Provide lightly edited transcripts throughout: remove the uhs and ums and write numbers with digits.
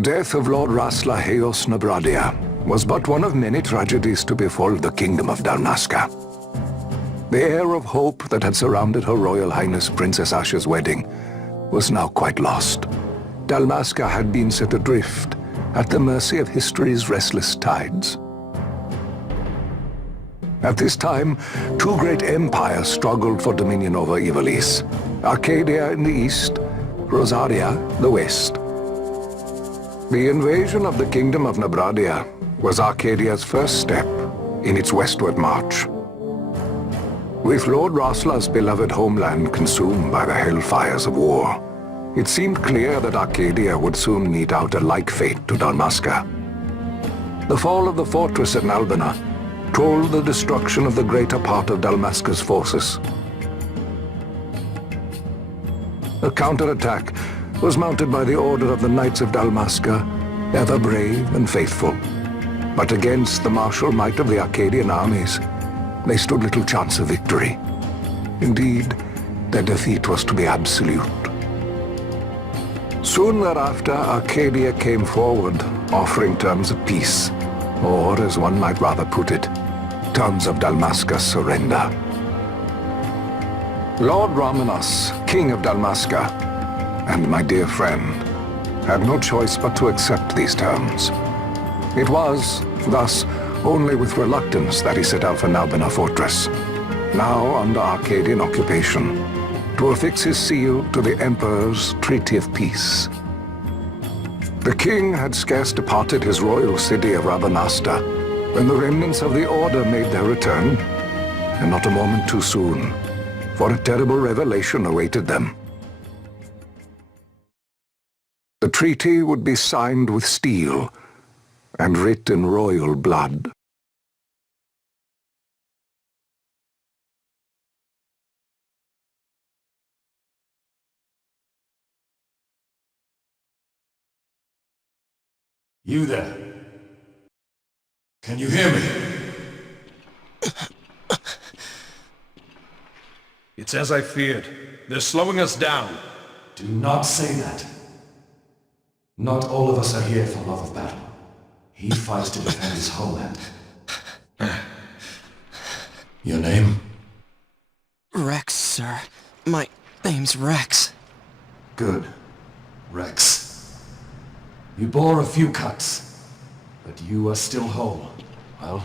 death of Lord Rasla Heos Nabradia was but one of many tragedies to befall the Kingdom of Dalmasca. The air of hope that had surrounded Her Royal Highness Princess Asha's wedding was now quite lost. Dalmasca had been set adrift at the mercy of history's restless tides. At this time, two great empires struggled for dominion over Ivalice: Arcadia in the east, Rosaria the west. The invasion of the Kingdom of Nabradia was Arcadia's first step in its westward march. With Lord Rasla's beloved homeland consumed by the hellfires of war, it seemed clear that Arcadia would soon mete out a like fate to Dalmasca. The fall of the fortress at Nalbina told the destruction of the greater part of Dalmasca's forces. A counterattack was mounted by the order of the Knights of Dalmasca, ever brave and faithful. But against the martial might of the Arcadian armies, they stood little chance of victory. Indeed, their defeat was to be absolute. Soon thereafter, Arcadia came forward, offering terms of peace, or, as one might rather put it, terms of Dalmasca's surrender. Lord Ramenas, King of Dalmasca, and my dear friend, had no choice but to accept these terms. It was, thus, only with reluctance that he set out for Nalbina Fortress, now under Arcadian occupation, to affix his seal to the Emperor's Treaty of Peace. The king had scarce departed his royal city of Rabanasta when the remnants of the Order made their return, and not a moment too soon, for a terrible revelation awaited them. The treaty would be signed with steel and writ in royal blood. You there? Can you hear me? It's as I feared. They're slowing us down. Do not say that. Not all of us are here for love of battle. He fights to defend his homeland. Your name? Rex, sir. My name's Rex. Good. Rex. You bore a few cuts, but you are still whole. Well,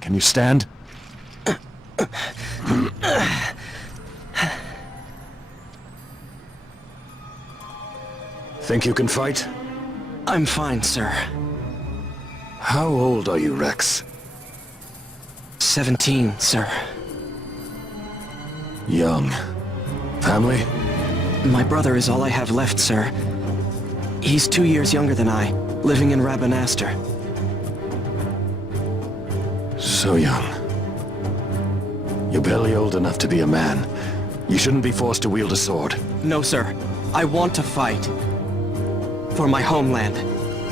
can you stand? Think you can fight? I'm fine, sir. How old are you, Rex? 17, sir. Young. Family? My brother is all I have left, sir. He's 2 years younger than I, living in Rabanastre. So young. You're barely old enough to be a man. You shouldn't be forced to wield a sword. No, sir. I want to fight. For my homeland.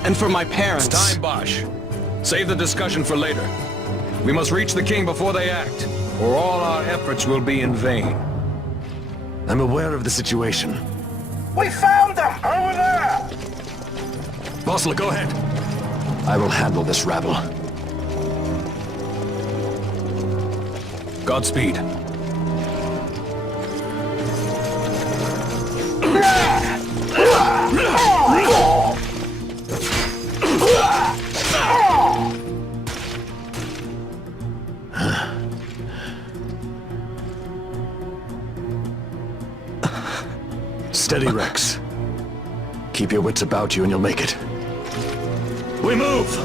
And for my parents. It's time, Bosch. Save the discussion for later. We must reach the king before they act, or all our efforts will be in vain. I'm aware of the situation. We found them! Over there! Bosler, go ahead. I will handle this rabble. Godspeed. Steady, Rex. Keep your wits about you and you'll make it. We move!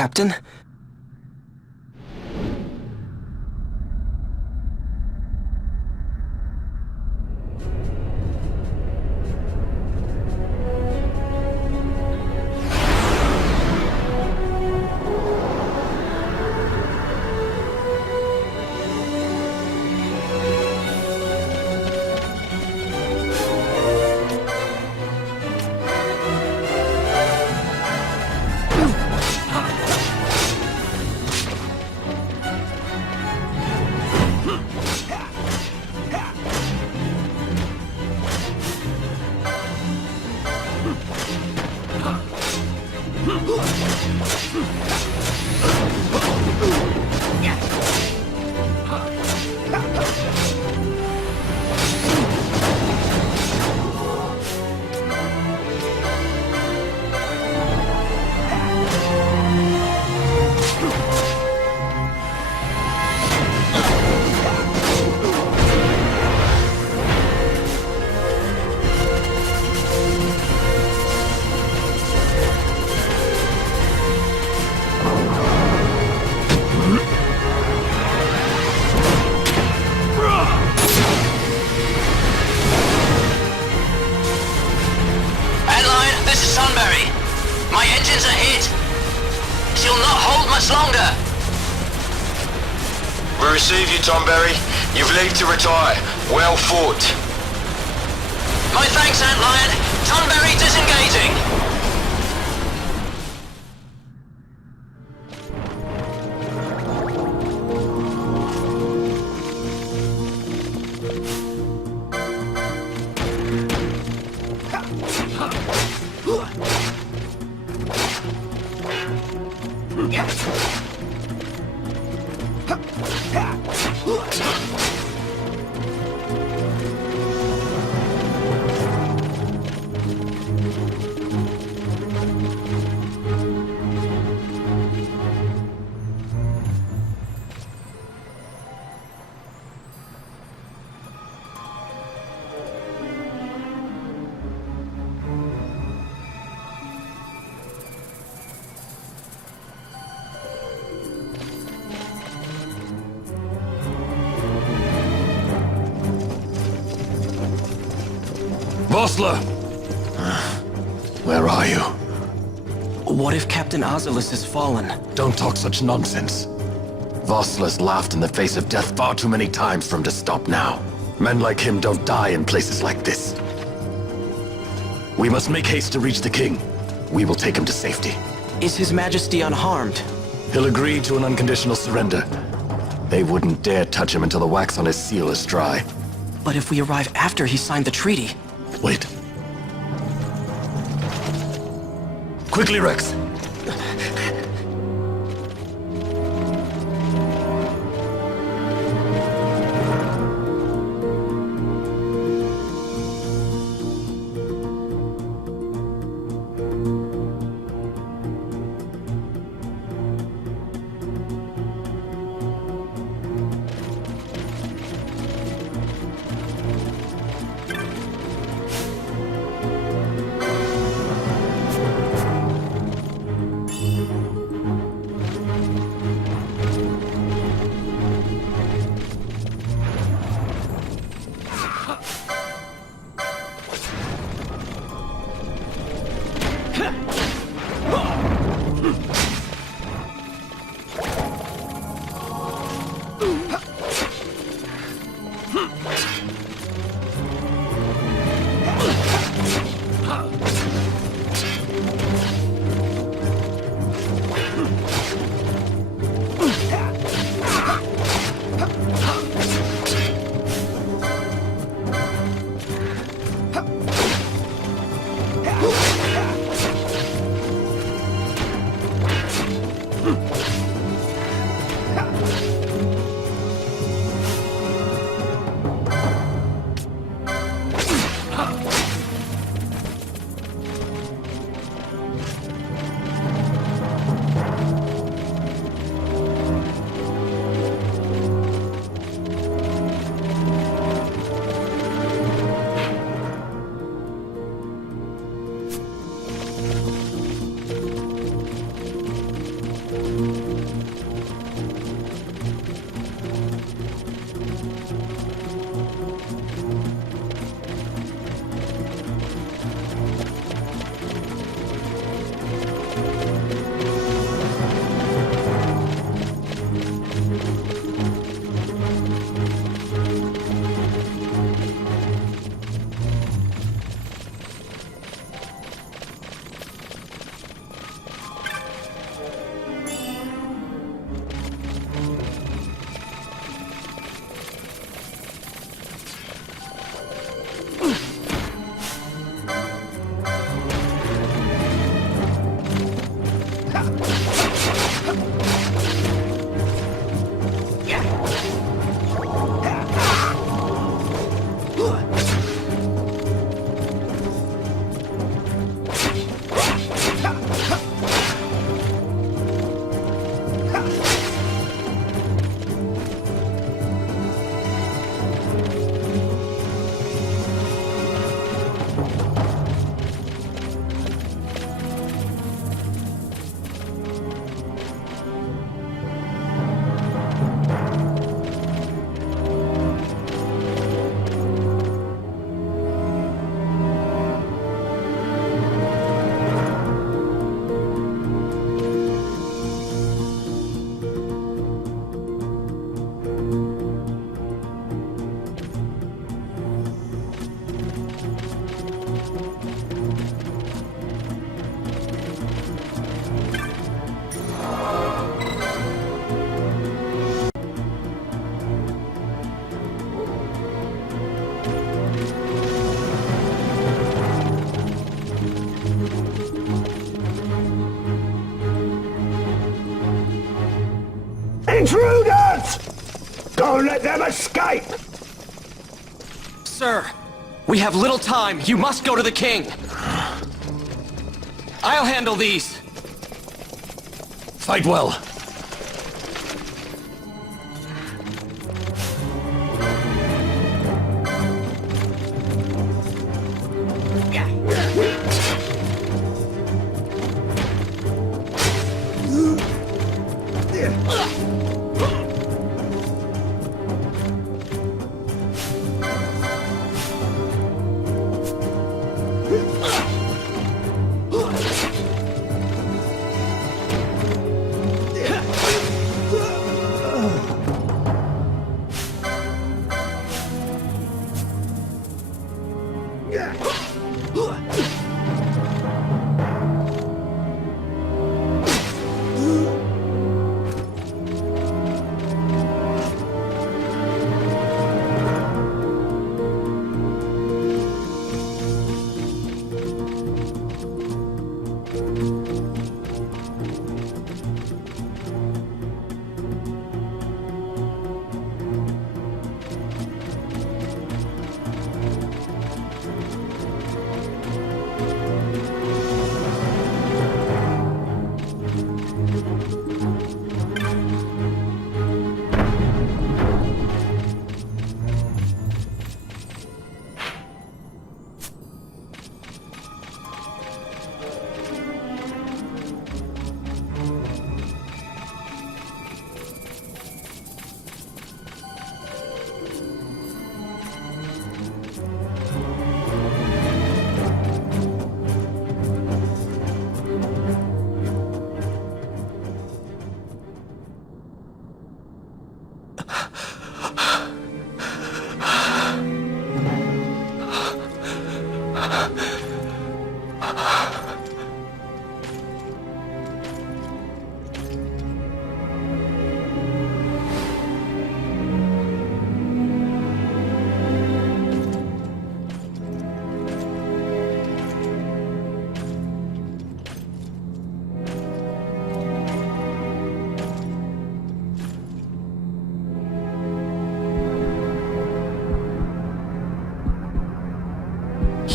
Captain? My engines are hit! She'll not hold much longer! We receive you, Tonberry. You've leave to retire. Well fought. My thanks, Antlion. Tonberry disengaging! Vossler! Where are you? What if Captain Azelus has fallen? Don't talk such nonsense. Vossler's laughed in the face of death far too many times for him to stop now. Men like him don't die in places like this. We must make haste to reach the king. We will take him to safety. Is His Majesty unharmed? He'll agree to an unconditional surrender. They wouldn't dare touch him until the wax on his seal is dry. But if we arrive after he signed the treaty... Wait. Quickly, Rex! Intruders! Don't let them escape! Sir, we have little time. You must go to the king. I'll handle these. Fight well.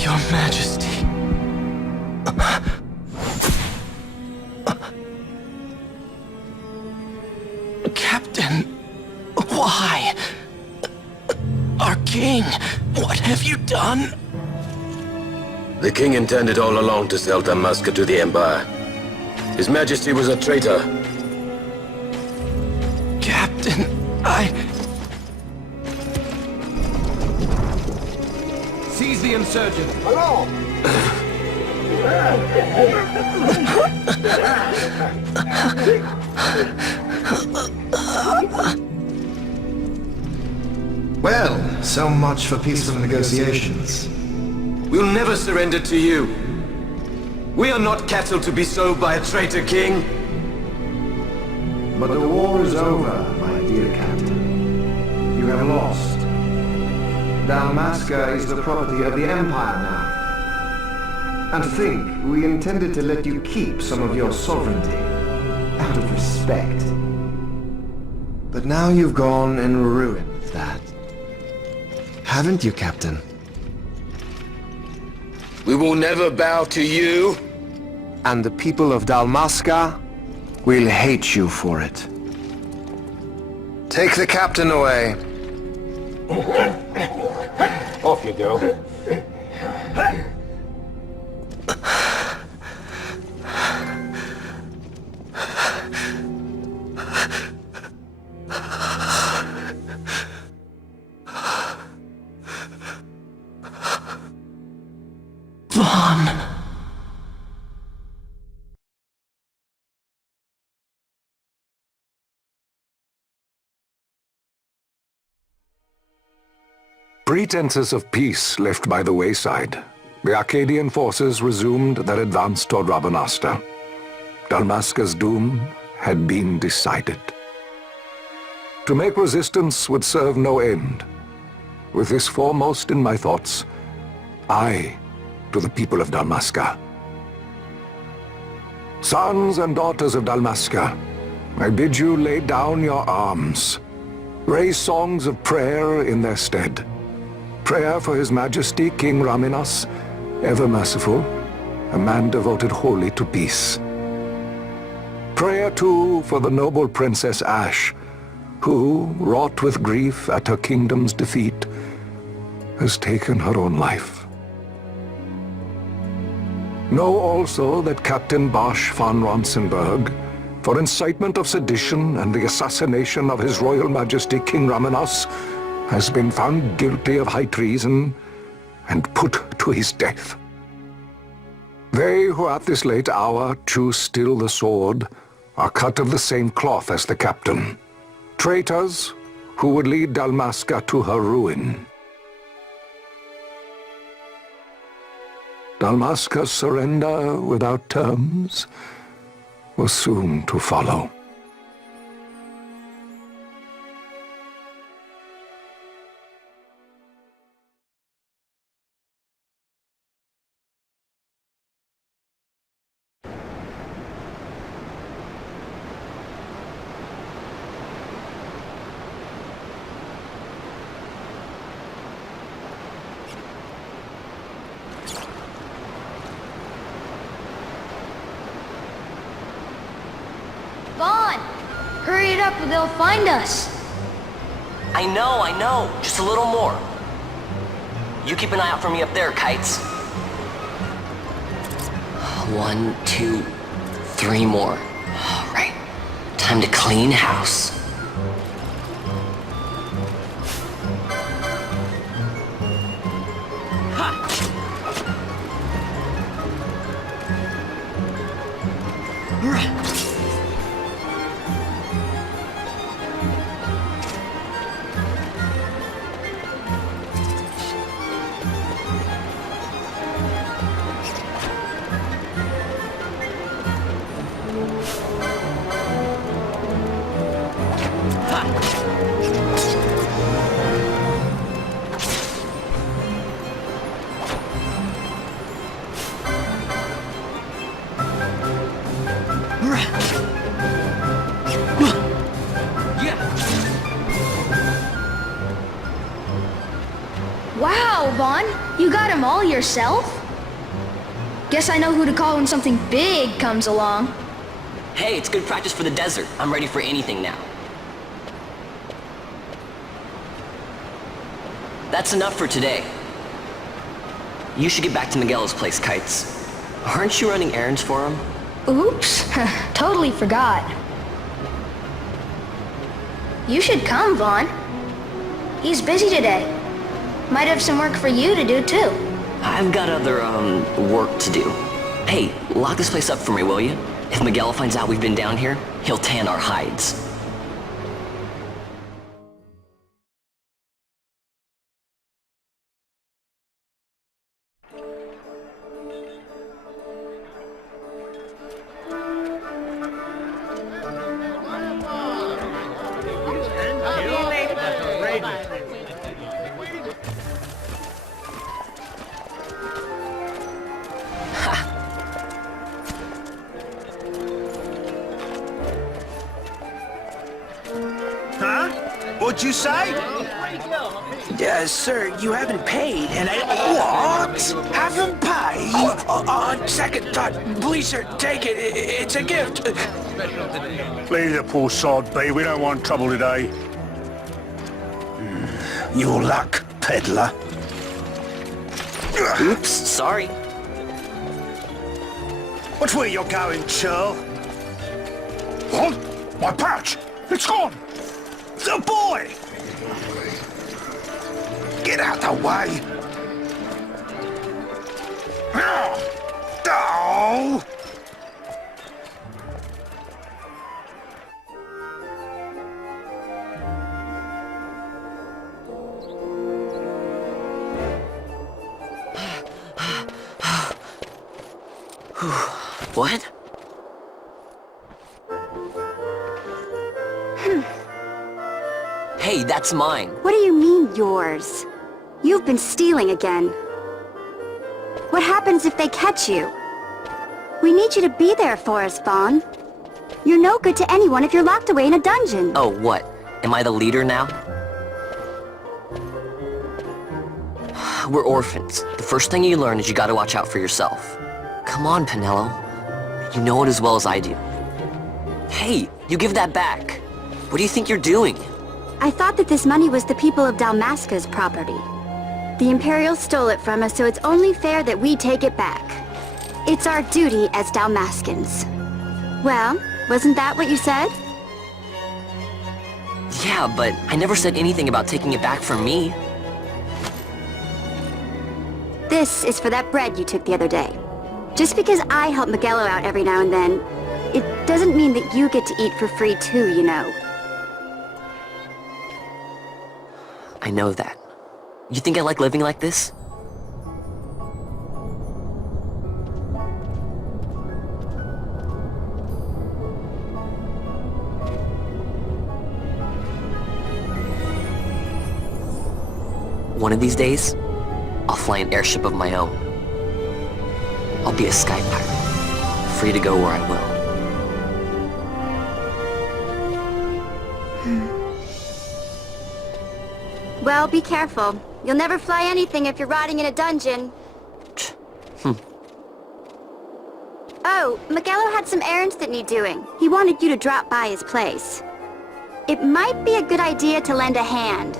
Your Majesty. Captain, why? Our king, what have you done? The king intended all along to sell Dalmasca to the Empire. His Majesty was a traitor. Captain, Seize the insurgent. Hello! Well, so much for peaceful negotiations. We'll never surrender to you. We are not cattle to be sold by a traitor king. But the war is over, my dear captain. You have lost. Dalmasca is the property of the Empire now. And to think we intended to let you keep some of your sovereignty, out of respect. But now you've gone and ruined that. Haven't you, Captain? We will never bow to you. And the people of Dalmasca will hate you for it. Take the captain away. Off you go. Vaughn. Pretenses of peace left by the wayside, the Arcadian forces resumed their advance toward Rabanasta. Dalmasca's doom had been decided. To make resistance would serve no end. With this foremost in my thoughts, I to the people of Dalmasca. Sons and daughters of Dalmasca, I bid you lay down your arms. Raise songs of prayer in their stead. Prayer for His Majesty King Raminas, ever merciful, a man devoted wholly to peace. Prayer, too, for the noble Princess Ash, who, wrought with grief at her kingdom's defeat, has taken her own life. Know also that Captain Bosch von Ronsenberg, for incitement of sedition and the assassination of His Royal Majesty King Raminas, has been found guilty of high treason and put to his death. They who at this late hour choose still the sword are cut of the same cloth as the captain. Traitors who would lead Dalmasca to her ruin. Dalmasca's surrender without terms was soon to follow. Vaughn! Hurry it up or they'll find us! I know. Just a little more. You keep an eye out for me up there, Kites. 1, 2, 3 more. All right. Time to clean house. Wow, Vaughn! You got him all yourself? Guess I know who to call when something big comes along. Hey, it's good practice for the desert. I'm ready for anything now. That's enough for today. You should get back to Miguel's place, Kites. Aren't you running errands for him? Oops, totally forgot. You should come, Vaughn. He's busy today. Might have some work for you to do, too. I've got other, work to do. Hey, lock this place up for me, will you? If Miguel finds out we've been down here, he'll tan our hides. What'd you say? Sir, you haven't paid, and I... What? Haven't paid? On second thought, please, sir, take it. It's a gift. Leave the poor sod be. We don't want trouble today. Your luck, peddler. Oops, sorry. Watch where you're going, churl. What? My pouch! It's gone! The boy! Get out the way! Oh! What? Hey, that's mine. What do you mean, yours? You've been stealing again. What happens if they catch you? We need you to be there for us, Vaughn. You're no good to anyone if you're locked away in a dungeon. Oh, what? Am I the leader now? We're orphans. The first thing you learn is you gotta watch out for yourself. Come on, Penelo. You know it as well as I do. Hey, you give that back. What do you think you're doing? I thought that this money was the people of Dalmasca's property. The Imperials stole it from us, so it's only fair that we take it back. It's our duty as Dalmascans. Well, wasn't that what you said? Yeah, but I never said anything about taking it back from me. This is for that bread you took the other day. Just because I help Miguelo out every now and then, it doesn't mean that you get to eat for free too, you know. I know that. You think I like living like this? One of these days, I'll fly an airship of my own. I'll be a sky pirate, free to go where I will. Well, be careful. You'll never fly anything if you're rotting in a dungeon. Oh, Miguelo had some errands that need doing. He wanted you to drop by his place. It might be a good idea to lend a hand.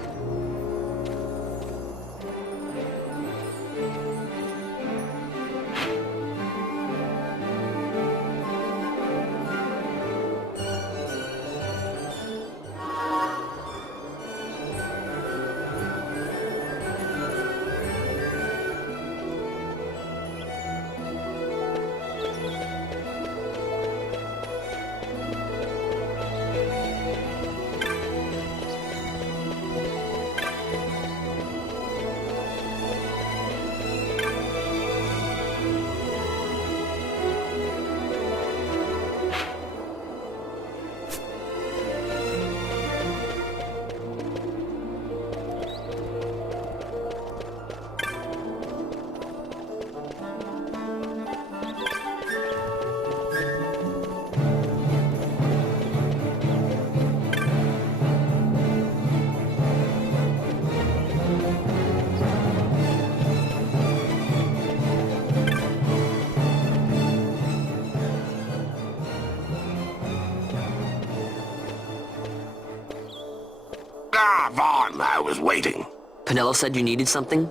Vaughn, I was waiting. Penelo said you needed something?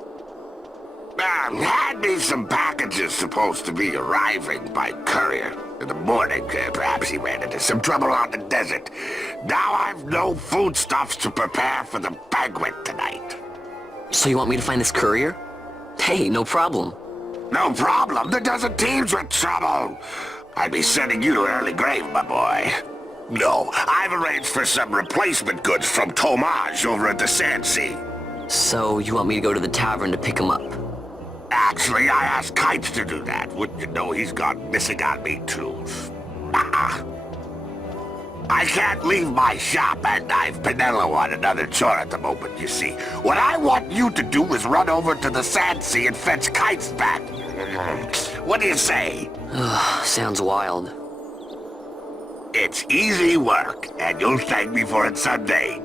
Had me some packages supposed to be arriving by courier. In the morning, perhaps he ran into some trouble on the desert. Now I've no foodstuffs to prepare for the banquet tonight. So you want me to find this courier? Hey, no problem. No problem. The desert teems with trouble. I'd be sending you to early grave, my boy. No, I've arranged for some replacement goods from Tomaj over at the Sand Sea. So you want me to go to the tavern to pick him up? Actually, I asked Kites to do that. Wouldn't you know he's gone missing on me, too? I can't leave my shop, and I've Penelo on another chore at the moment, you see. What I want you to do is run over to the Sand Sea and fetch Kites back. What do you say? Sounds wild. It's easy work, and you'll thank me for it someday.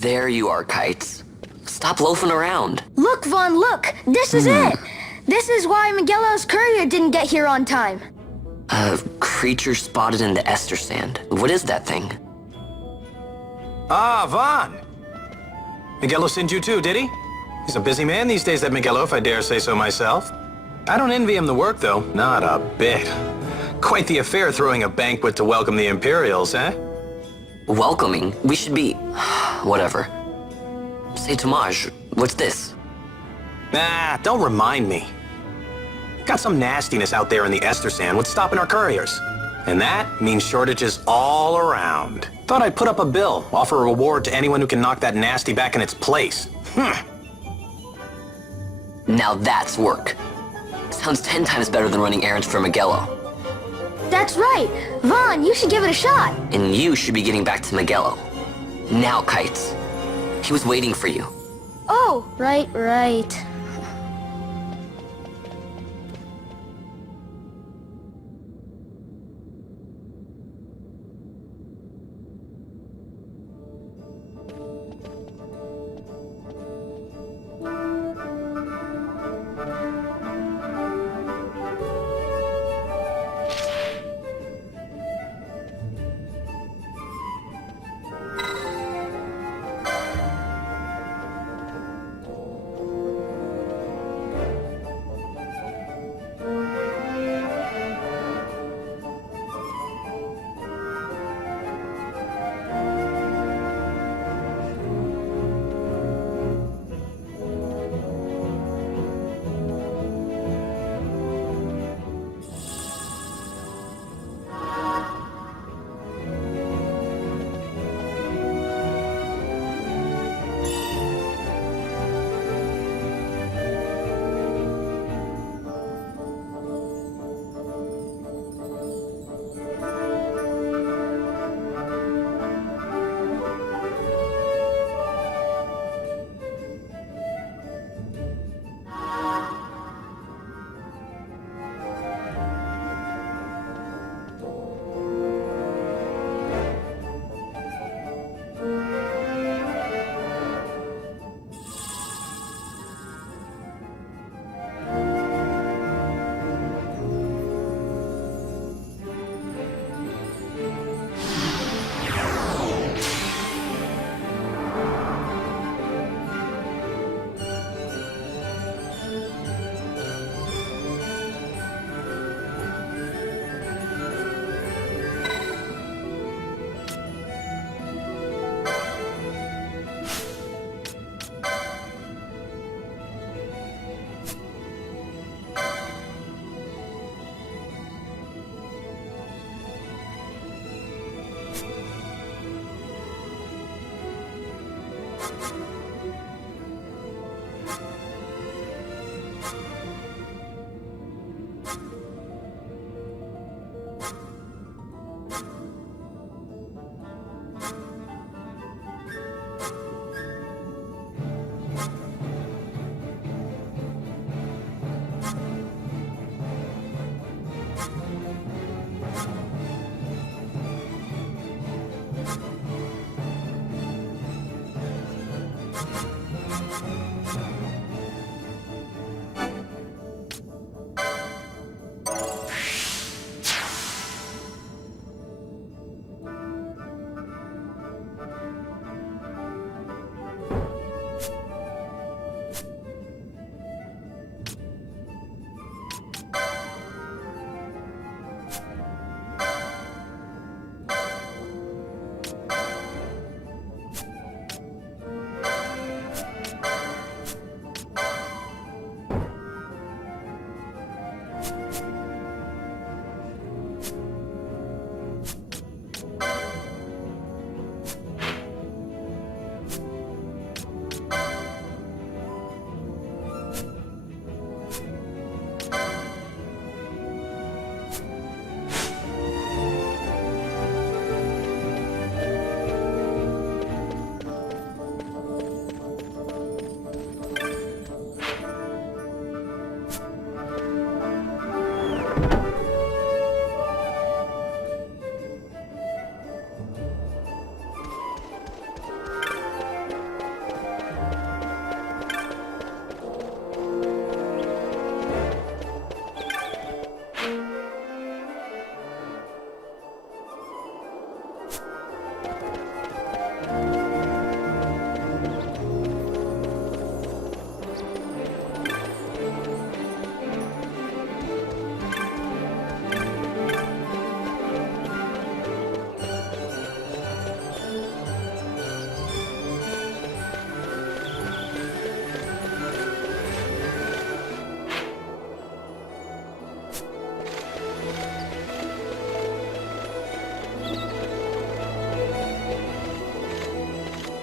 There you are, Kites. Stop loafing around. Look, Vaughn, look! This is it! This is why Miguelo's courier didn't get here on time. Creature spotted in the Ester Sand. What is that thing? Ah, Vaughn! Miguelo sent you too, did he? He's a busy man these days, that Miguelo, if I dare say so myself. I don't envy him the work, though. Not a bit. Quite the affair throwing a banquet to welcome the Imperials, eh? Welcoming? We should be... whatever. Say, Tomaj, what's this? Nah, don't remind me. Got some nastiness out there in the Ester Sand. What's stopping our couriers? And that means shortages all around. Thought I'd put up a bill, offer a reward to anyone who can knock that nasty back in its place. Now that's work. Sounds 10 times better than running errands for Magello. That's right. Vaughn, you should give it a shot. And you should be getting back to Magello. Now, Kites. He was waiting for you. Oh, right.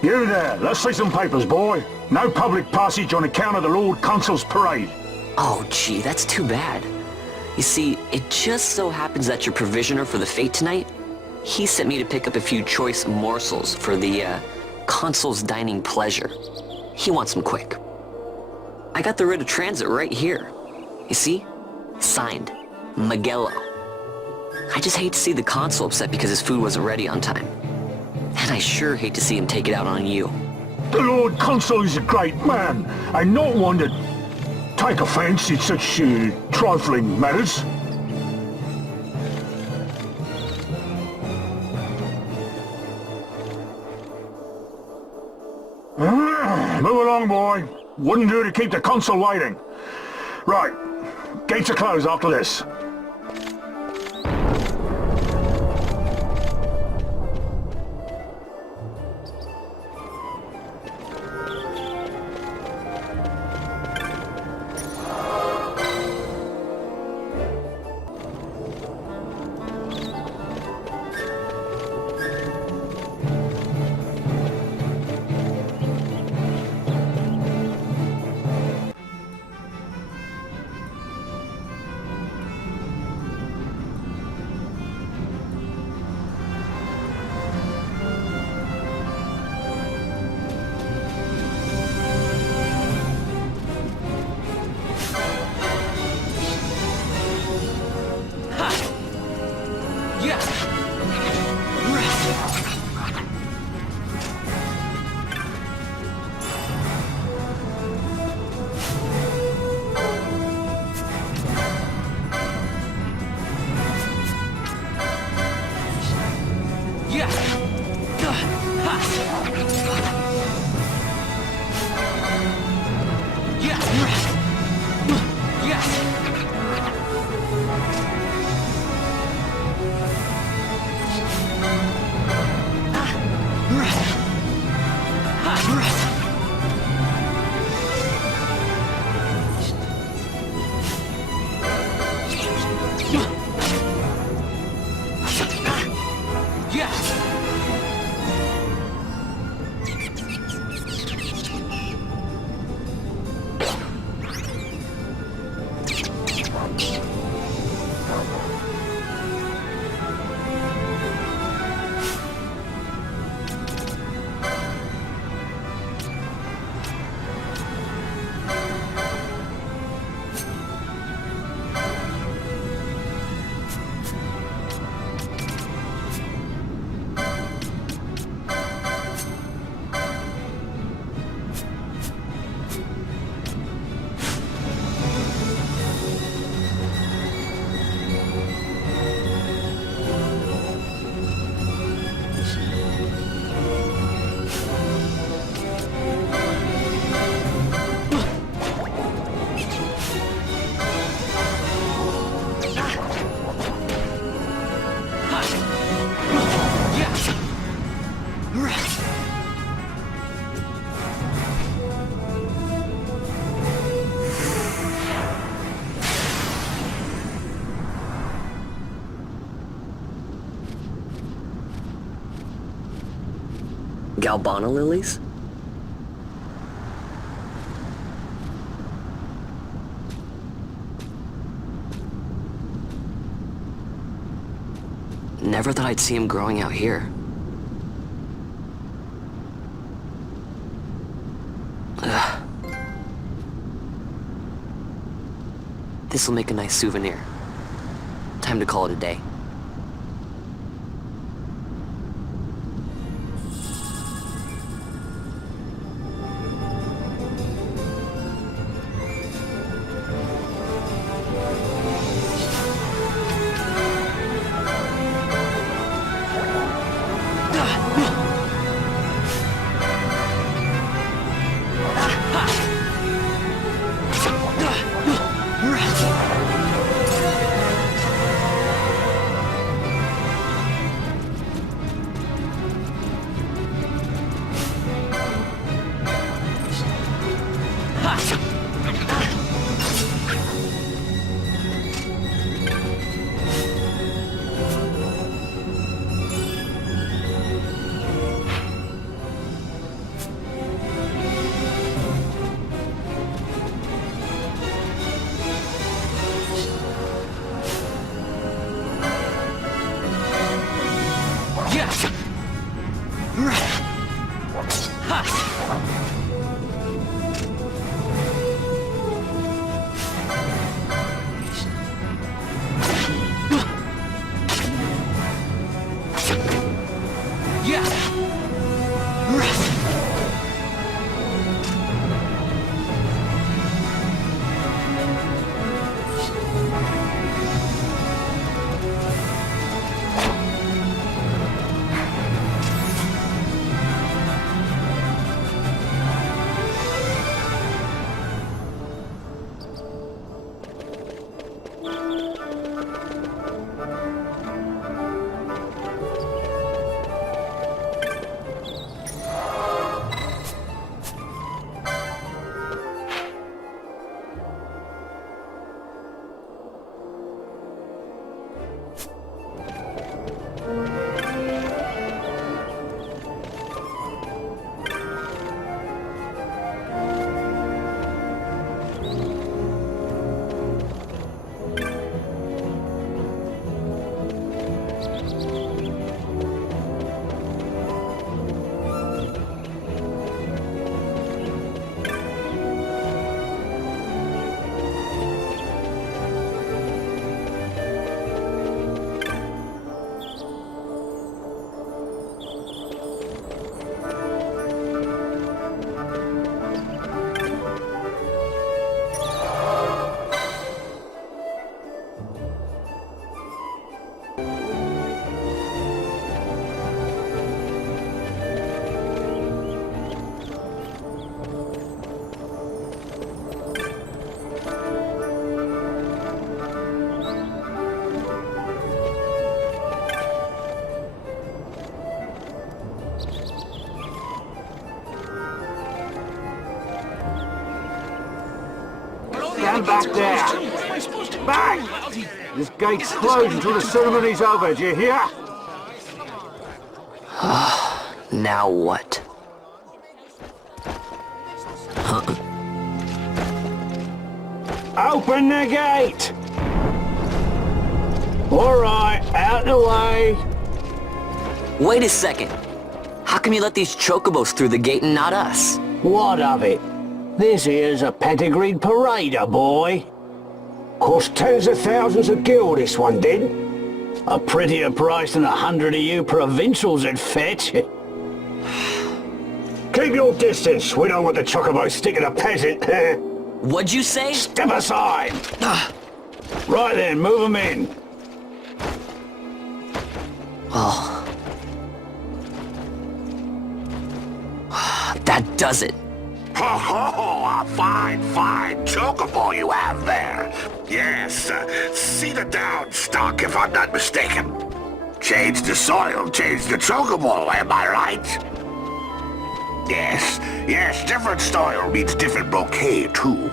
You there, let's see some papers, boy. No public passage on account of the Lord Consul's parade. Oh, gee, that's too bad. You see, it just so happens that your provisioner for the fete tonight, he sent me to pick up a few choice morsels for the, Consul's dining pleasure. He wants them quick. I got the writ of transit right here. You see? Signed, Magello. I just hate to see the Consul upset because his food wasn't ready on time. And I sure hate to see him take it out on you. The Lord Consul is a great man, and not one to take offense in such trifling matters. Move along, boy. Wouldn't do to keep the Consul waiting. Right. Gates are closed after this. Galbana lilies? Never thought I'd see him growing out here. Ugh. This'll make a nice souvenir. Time to call it a day. back there! Back! This gate's closed until the ceremony's over, do you hear? Now what? Open the gate! Alright, out the way! Wait a second. How come you let these chocobos through the gate and not us? What of it? This here's a pedigreed parader, boy. Cost tens of thousands of gil, this one did. A prettier price than 100 of you provincials would fetch. Keep your distance. We don't want the chocobos sticking a peasant. What'd you say? Step aside! Right then, move them in. Oh. That does it. Ho ho! A fine chocobo you have there. Yes, cedar down stock if I'm not mistaken. Change the soil, change the chocobo, am I right? Yes, different soil means different bouquet too.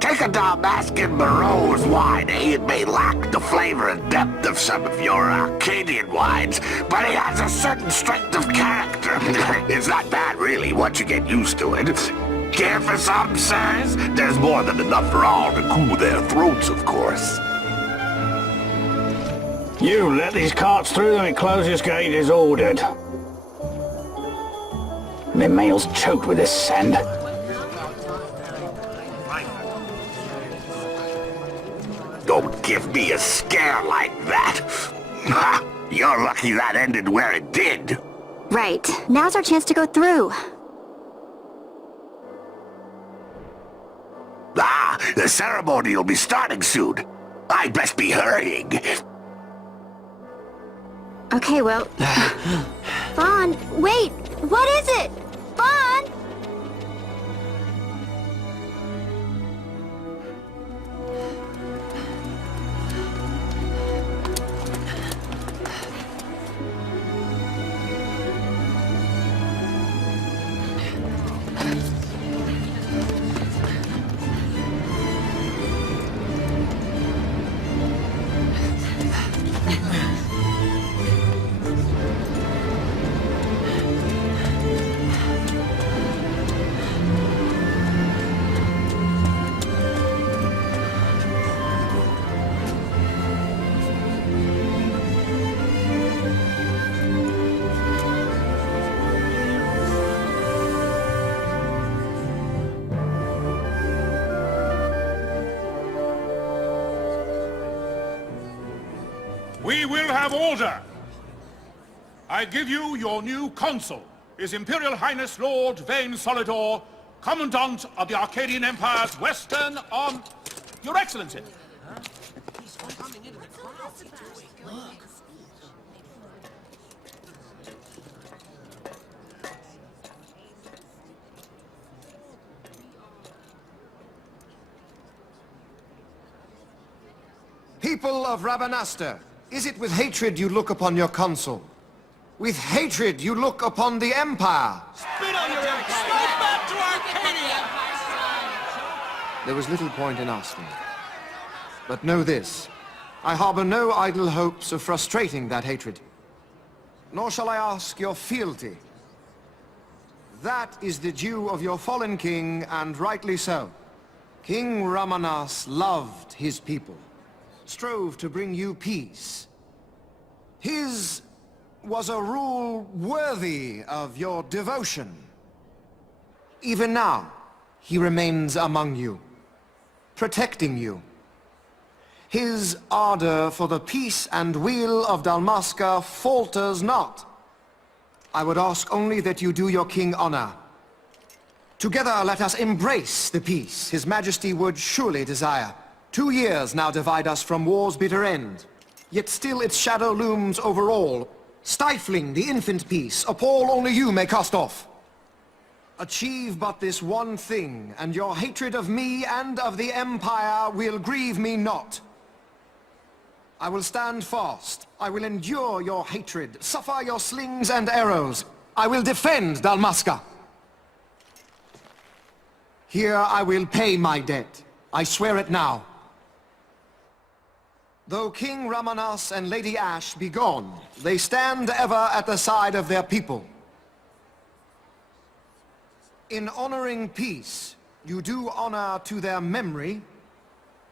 Take a Dalmascan Moreau's wine, It may lack the flavor and depth of some of your Arcadian wines, but it has a certain strength of character. It's not bad, really, once you get used to it. Care for some, sirs? There's more than enough for all to cool their throats, of course. You let these carts through and close this gate as ordered. The mail's choked with this sand. Don't give me a scare like that. You're lucky that ended where it did. Right. Now's our chance to go through. The ceremony will be starting soon. I'd best be hurrying. Okay, well... Vaughn, wait! What is it? Vaughn! We will have order. I give you your new consul, His Imperial Highness Lord Vayne Solidor, Commandant of the Arcadian Empire's Western Your Excellency. People of Rabanastre, is it with hatred you look upon your consul? With hatred you look upon the Empire? Spit on your empire! Straight back to Arcadia! There was little point in asking. But know this, I harbor no idle hopes of frustrating that hatred. Nor shall I ask your fealty. That is the due of your fallen king, and rightly so. King Ramanas loved his people, strove to bring you peace. His was a rule worthy of your devotion. Even now, he remains among you, protecting you. His ardor for the peace and weal of Dalmasca falters not. I would ask only that you do your king honor. Together let us embrace the peace His Majesty would surely desire. 2 years now divide us from war's bitter end, yet still its shadow looms over all, stifling the infant peace a pall only you may cast off. Achieve but this one thing, and your hatred of me and of the Empire will grieve me not. I will stand fast. I will endure your hatred, suffer your slings and arrows. I will defend Dalmasca. Here I will pay my debt. I swear it now. Though King Ramanas and Lady Ash be gone, they stand ever at the side of their people. In honoring peace, you do honor to their memory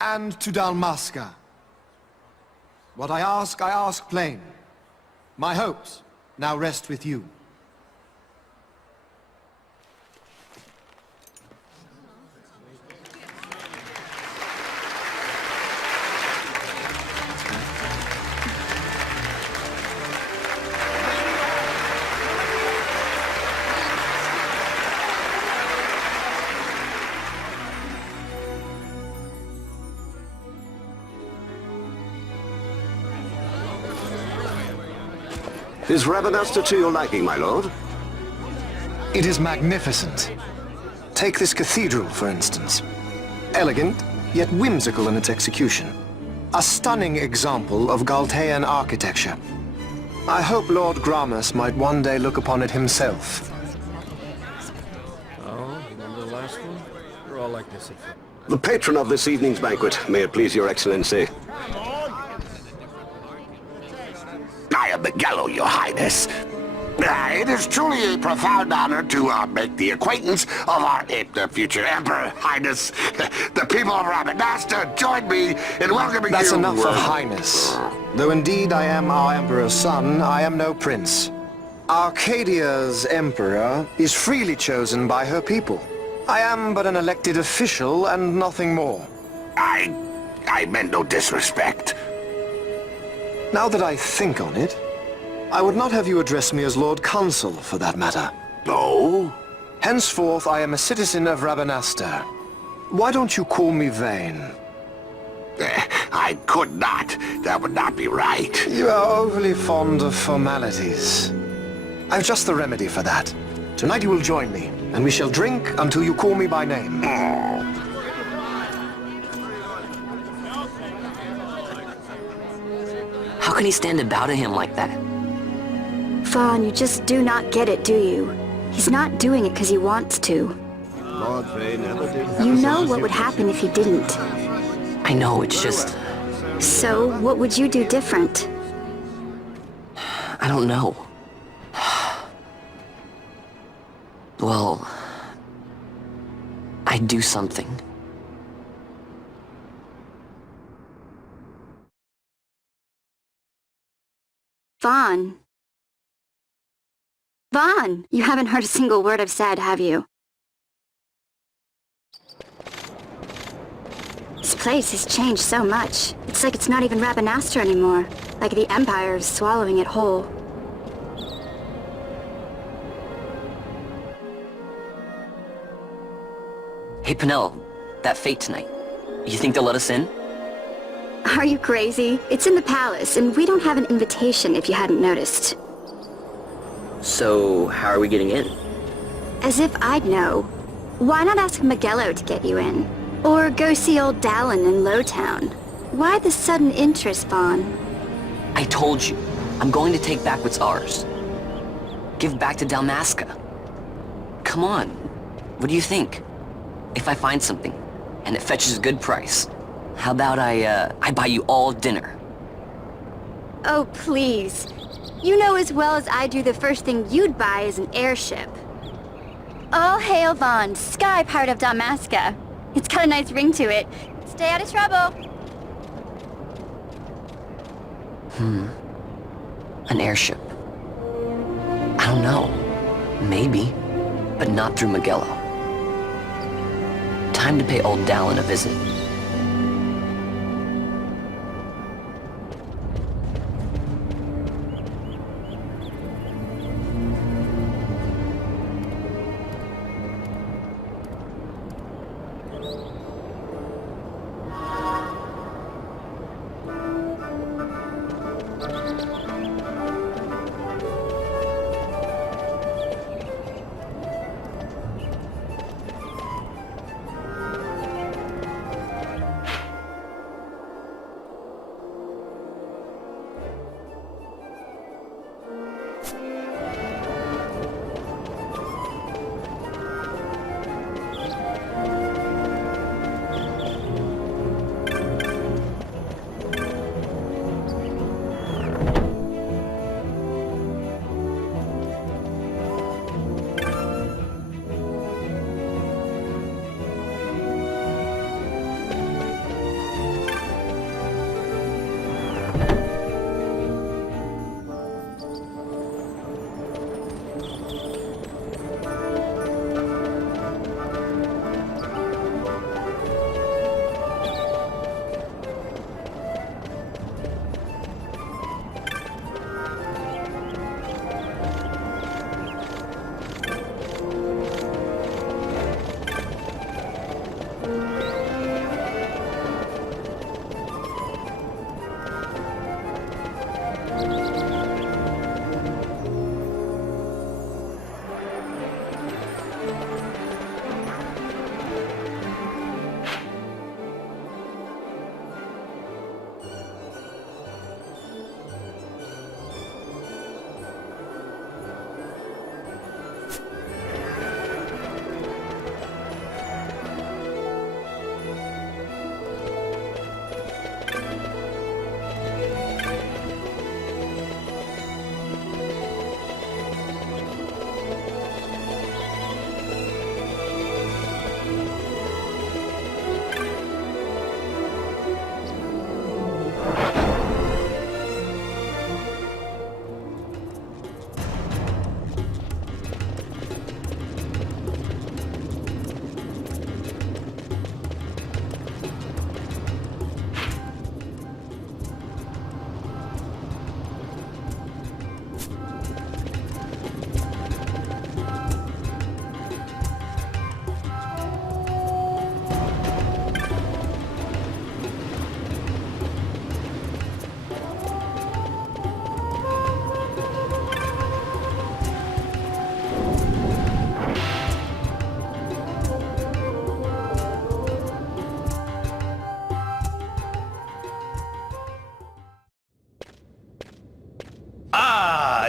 and to Dalmasca. What I ask plain. My hopes now rest with you. Is Rabanastre to your liking, my lord? It is magnificent. Take this cathedral, for instance. Elegant, yet whimsical in its execution. A stunning example of Galtean architecture. I hope Lord Gramus might one day look upon it himself. Oh, remember the last one? We're all like this. The patron of this evening's banquet, may it please your excellency. I am Miguelo, your highness. It is truly a profound honor to make the acquaintance of our future emperor, highness. The people of Rabanastre join me in welcoming you. That's enough of highness. Though indeed I am our emperor's son, I am no prince. Arcadia's emperor is freely chosen by her people. I am but an elected official and nothing more. I meant no disrespect. Now that I think on it, I would not have you address me as Lord Consul, for that matter. No? Henceforth, I am a citizen of Rabanastre. Why don't you call me Vane? I could not. That would not be right. You are overly fond of formalities. I've just the remedy for that. Tonight you will join me, and we shall drink until you call me by name. How can he stand about him like that? Vaughn, you just do not get it, do you? He's not doing it because he wants to. Lord Vane never did. You know what would happen if he didn't. I know, it's just... So, what would you do different? I don't know. Well... I'd do something. Vaughn. Vaughn! You haven't heard a single word I've said, have you? This place has changed so much. It's like it's not even Rabanastre anymore. Like the Empire is swallowing it whole. Hey, Penelo, that fete tonight. You think they'll let us in? Are you crazy? It's in the palace, and we don't have an invitation if you hadn't noticed. So, how are we getting in? As if I'd know. Why not ask Miguelo to get you in? Or go see old Dallin in Lowtown? Why the sudden interest, Vaughn? I told you, I'm going to take back what's ours. Give back to Dalmasca. Come on, what do you think? If I find something, and it fetches a good price, how about I buy you all dinner? Oh, please. You know as well as I do the first thing you'd buy is an airship. All hail Vaughn, sky part of Dalmasca. It's got a nice ring to it. Stay out of trouble. An airship. I don't know. Maybe. But not through Miguelo. Time to pay old Dallin a visit.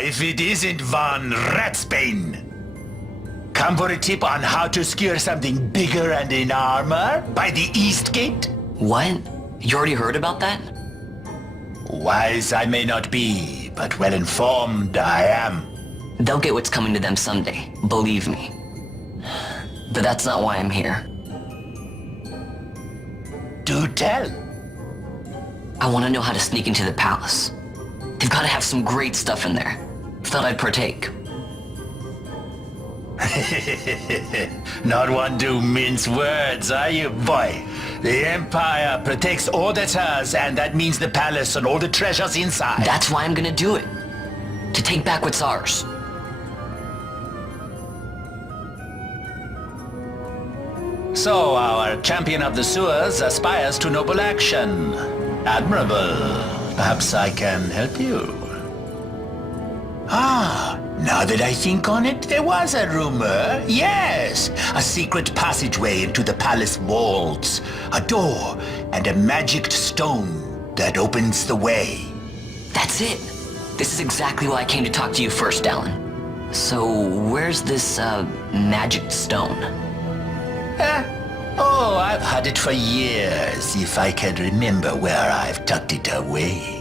if it isn't Von Ratsbane. Come for a tip on how to secure something bigger and in armor by the East Gate? What? You already heard about that? Wise I may not be, but well informed I am. They'll get what's coming to them someday, believe me. But that's not why I'm here. Do tell. I want to know how to sneak into the palace. They've got to have some great stuff in there. Thought I'd partake. Not one to mince words, are you, boy? The Empire protects all that's hers, and that means the palace and all the treasures inside. That's why I'm gonna do it. To take back what's ours. So our champion of the sewers aspires to noble action. Admirable. Perhaps I can help you. Ah, now that I think on it, there was a rumor. Yes, a secret passageway into the palace walls. A door and a magic stone that opens the way. That's it. This is exactly why I came to talk to you first, Alan. So, where's this, magic stone? Oh, I've had it for years, if I can remember where I've tucked it away.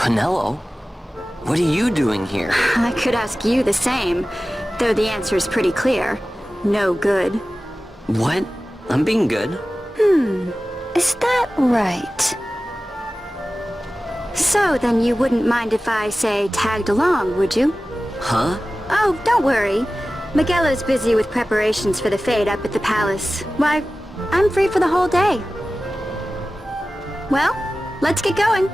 Penelo? What are you doing here? I could ask you the same, though the answer is pretty clear. No good. What? I'm being good. Is that right? So then you wouldn't mind if I, say, tagged along, would you? Huh? Oh, don't worry. Miguelo's busy with preparations for the fete up at the palace. Why, I'm free for the whole day. Well, let's get going.